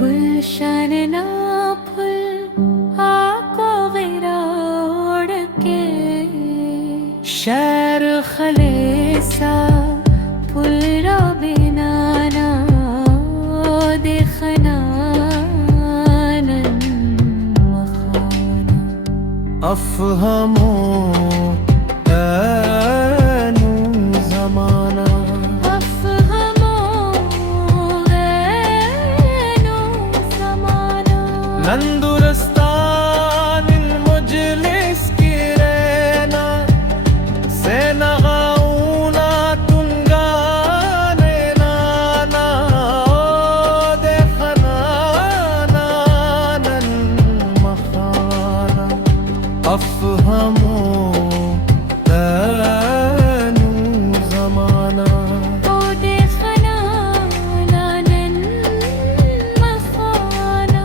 गुलशन ना फुल आको गिरा उड़ के शहर खलेसा पुलरा बिनाना देखना नन मखाना अफहमो ऐनु ज़माना अफहमो ऐनु ज़माना नंदुरस्तान मुजलिस की रहना से नगाऊना तुंगाने नाना ओ देखना नन मखाना अफहमो ऐनु ज़माना ओ देखना नन मखाना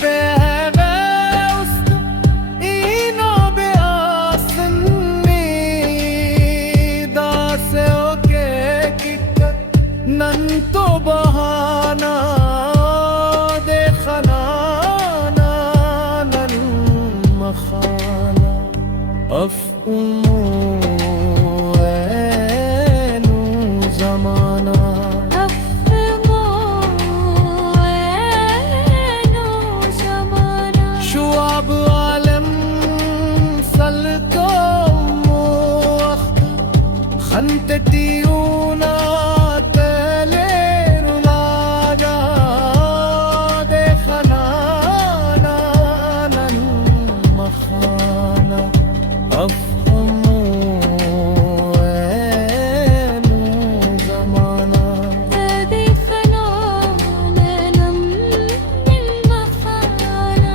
पे है उस्त इनो बे आसनी दास ओके किट नन तो बहाना देखना नन मखाना अफमो ऐनु ज़माना अफहमो ऐनु ज़माना शुआब आलम सलतो वक्त खंततीयूना तले रुलागा देखना नन मखाना अफहमो ऐनु ज़माना देखना नन मखाना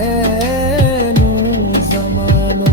ऐनु ज़माना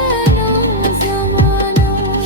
ऐनु ज़माना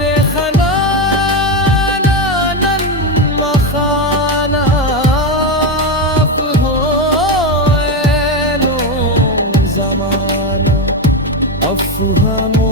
देखना नन मखाना हो ऐनु ज़माना अफहमो